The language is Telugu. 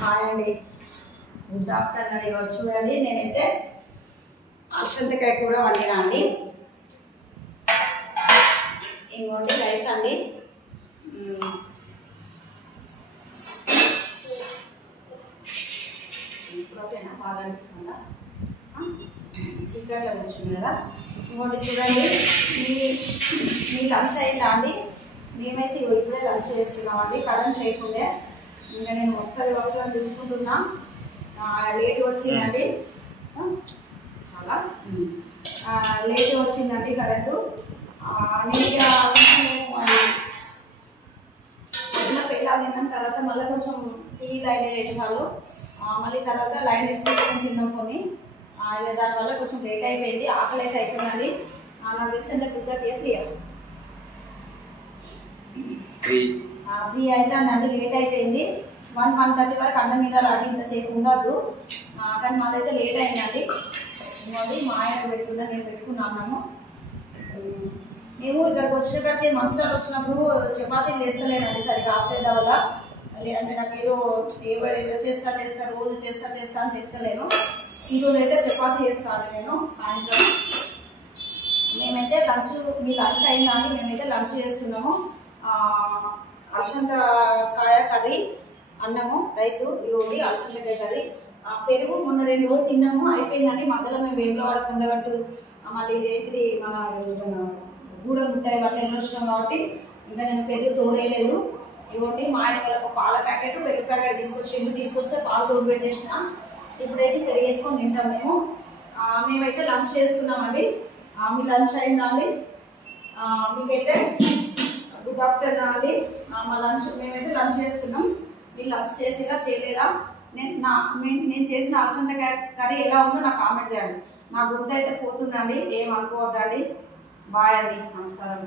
హాయ్ అండి, గుడ్ ఆఫ్టర్నూన్. ఇవాళ చూడండి, నేనైతే అలసందకాయ కూర వండినా అండి. ఇంకోటి రైస్ అండి. ఇప్పుడైనా బాగా అనిపిస్తుందా? చికెన్లో కూర్చుంది కదా. ఇంకోటి చూడండి, మీ లంచ్ అయిందా అండి? మేమైతే ఇప్పుడే లంచ్ చేస్తున్నామండి. కరెంట్ లేకుండే, ఇంకా నేను వస్తుందని చూసుకుంటున్నా. లేట్ వచ్చిందండి, చాలా లేట్ వచ్చిందండి కరెంటు. నేను పొద్దున పెళ్ళాలు తిన్నాం, తర్వాత మళ్ళీ కొంచెం టీ లైన్ వేసాలు, మళ్ళీ తర్వాత లైన్ వేసుకొని తిన్నాం కొన్ని. ఇక దానివల్ల కొంచెం లేట్ అయిపోయింది. ఆకలి అయితే అవుతుందండి. నాకు తెలిసి అంటే 2:30 3 అవుతుందండి. లేట్ అయిపోయింది. 1:30 వరకు అన్నం తినాలండి. ఇంతసేపు ఉండద్దు, కానీ మాదైతే లేట్ అయిందండి. ఇంకోటి మా ఆయన పెడుతున్నా, నేను పెట్టుకున్నాము. మేము ఇక్కడికి వచ్చేటప్పటికి మంచిగా వచ్చినప్పుడు చపాతీలు చేస్తలేనండి సరిగ్గా ఆసేద్ద వల్ల. లేదంటే నాకు ఏదో చేస్తా రోజు చేస్తా అని చేస్తలేను. ఈరోజు అయితే చపాతీ చేస్తాను నేను సాయంత్రం. మేమైతే మీ లంచ్ అయిందా అని మేమైతే లంచ్ చేస్తున్నాము. అలసందకాయ కర్రీ, అన్నము, రైసు. ఇవ్వండి అలసందకాయ కర్రీ. పెరుగు మొన్న 2 రోజులు తిన్నాము, అయిపోయిందండి. మధ్యలో మేము వేములవాడ ఉండగట్టు, మళ్ళీ ఇదేంటిది మన గూడెం మిఠాయి ఇవన్నీ వెళ్ళొచ్చినాం కాబట్టి ఇంకా నేను పెరుగు తోడేయలేదు. ఇవ్వండి మా ఆయన వాళ్ళకి ఒక పాల ప్యాకెట్, పెరుగు ప్యాకెట్ తీసుకొస్తే పాలు తోడు పెట్టేసిన. ఇప్పుడైతే పెరుగు వేసుకొని తింటాం మేము. మేమైతే లంచ్ చేస్తున్నామండి. మీ లంచ్ అయిందా అండి? మీకైతే గుడ్ ఆఫ్టర్నూన్ అండి. మా మేమైతే లంచ్ చేస్తున్నాం. మీరు లంచ్ చేసిరా చేయలేదా? నేను చేసిన అలసందకాయ కర్రీ ఎలా ఉందో నాకు కామెంట్ చేయండి. నా గొంతు అయితే పోతుందండి, ఏమనుకోవద్దండి. బాయ్ అండి, నమస్కారం.